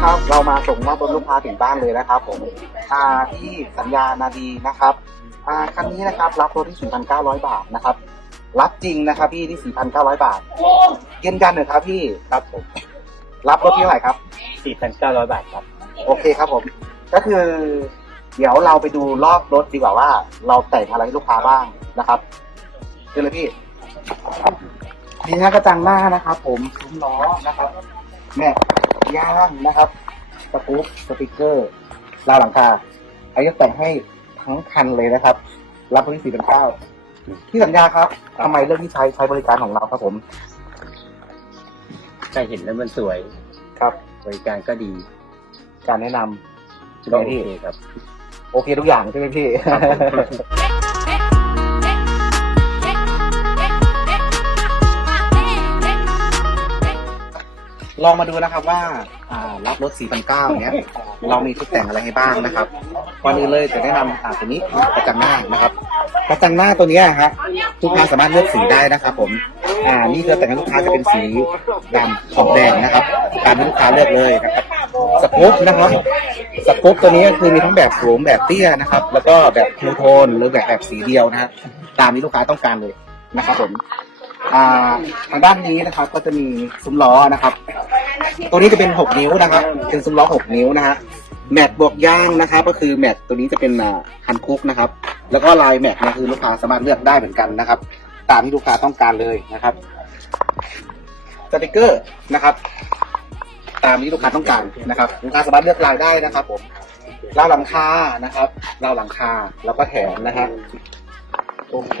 นะครับ เรามาส่งมอบรถลูกค้าถึงบ้านเลยนะครับผมอ่าที่สัญญานาดีนะครับอ่าคันนี้นะครับรับรถที่ 4,900 บาทนะครับ รับจริงนะครับพี่ที่ 4,900 บาทยืนยันหน่อยครับพี่ครับผม รับรถที่เท่าไหร่ครับ 4,900 บาทครับ โอเคครับผม ก็คือ เดี๋ยวเราไปดูรอบรถดีกว่าว่า เราแต่งอะไรให้ลูกค้าบ้างนะครับเชิญเลยพี่นี่ฮะกระจังหน้านะครับ ผมซุ้มล้อนะครับแม่ ย่างนะครับสกู๊ปสติกเกอร์ราวหลังคาไอ้จะแต่งให้ทั้งคันเลยนะครับ รับพื้นสี่เป็นเก้าที่สัญญาครับทำไมเลือกที่ใช้ใช้บริการของเราครับผมใครเห็นแล้วมันสวยครับ บริการก็ดี การแนะนำใช่ไหก็มโอพี่เคครับ โอเคทุกอย่างใช่ไหมพี่ ลองมาดูนะครับว่ารับรถ 4,900 เนี้ยเรามีชุดแต่งอะไรให้บ้างนะครับก่อนอื่นเลยจะแนะนำอ่าตัวนี้กระจังหน้านะครับกระจังหน้าตัวนี้ยฮะลูกค้าสามารถเลือกสีได้นะครับ ผม อ่า นี่คือแต่งให้ลูกค้าจะเป็นสีดำของแดงนะครับ ตามที่ลูกค้าเลือกเลยนะครับสกู๊ปนะครับสกู๊ปตัวนี้ก็คือมีทั้งแบบสูงแบบเตี้ยนะครับ แล้วก็แบบทูโทนหรือแบบแบบสีเดียวนะฮะตามที่ลูกค้าต้องการเลยนะครับผม อ่าทางด้านนี้นะครับ ก็จะมีซุ้มล้อนะครับ ตัวนี้จะเป็นหกนิ้วนะครับ เป็นซุ้มล้อหกนิ้วนะฮะแม็กบวกย่างนะครับ ก็คือแม็กตัวนี้จะเป็นอ่าฮันคุกนะครับ แล้วก็ลายแม็กนะคือลูกค้าสามารถเลือกได้เหมือนกันนะครับ ตามที่ลูกค้าต้องการเลยนะครับสติกเกอร์นะครับ ตามที่ลูกค้าต้องการนะครับลูกค้าสามารถเลือกลายได้นะครับผมราวหลังคานะครับราวหลังคาแล้วก็แถมนะครับโอเค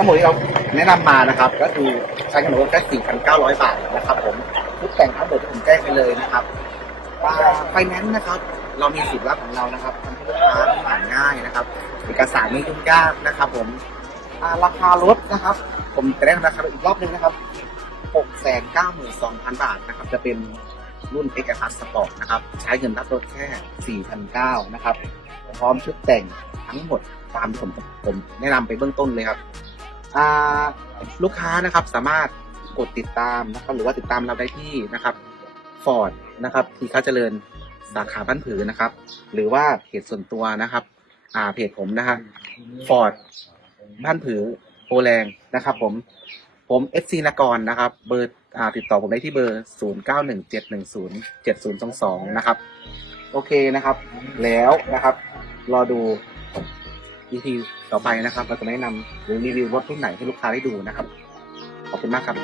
ทั้งหมดที่เราแนะนำมานะครับ ก็คือใช้กันหมดแค่4,900บาทนะครับ ผมทุกแต่งทั้งหมดผมแจ้งไปเลยนะครับไฟแนนซ์นะครับ เรามีสิทธิ์รับของเรานะครับทำให้ลูกค้าผ่านง่ายนะครับ เอกสารไม่ยุ่งยากนะครับ ผมราคารถนะครับ ผมจะแนะนำราคาอีกรอบหนึงนะครับ692,000 บาทนะครับ จะเป็นรุ่น X a p a s Sport นะครับ ใช้เงินรับรถแค่4,900นะครับ พร้อมชุดแต่งทั้งหมดตามที่ผมผมแนะนำไปเบื้องต้นเลยครับ ลูกค้านะครับสามารถกดติดตามนะครับหรือว่าติดตามเราได้ที่นะครับฟอร์ดนะครับทีค้าเจริญสาขาบ้านผือนะครับ หรือว่าเพจส่วนตัวนะครับ อ่าเพจผมนะฮะฟอร์ดบ้านผือโปรแรงนะครับ ผมผมเอฟซีนกรนะครับ เบอร์อ่าติดต่อผมได้ที่เบอร์ 0 9 1 7 1 0 7 0 2 2 นะครับ โอเคนะครับ แล้วนะครับ รอดู วิธีต่อไปนะครับ เราจะแนะนำหรือรีวิวรถรุ่นไหนให้ลูกค้าได้ดูนะครับ ขอบคุณมากครับ